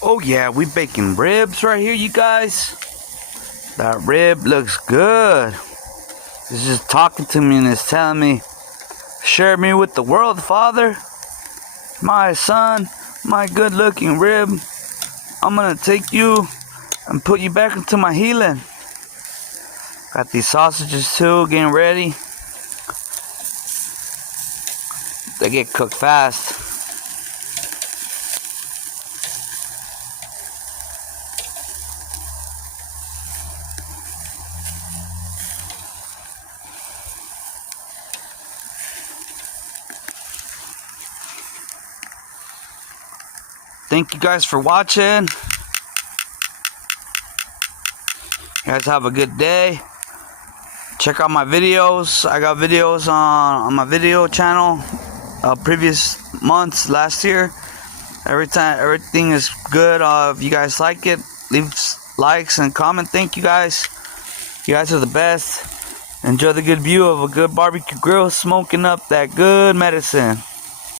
Oh yeah, we baking ribs right here, you guys. That rib looks good. It's just talking to me and it's telling me, share me with the world, Father. My son, my good looking rib. I'm gonna take you and put you back into my healing. Got these sausages too, getting ready. They get cooked fast. Thank you guys for watching. You guys have a good day. Check out my videos. I got videos on my video channel. Previous months, last year. Everything is good. If you guys like it, leave likes and comment. Thank you guys. You guys are the best. Enjoy the good view of a good barbecue grill smoking up that good medicine.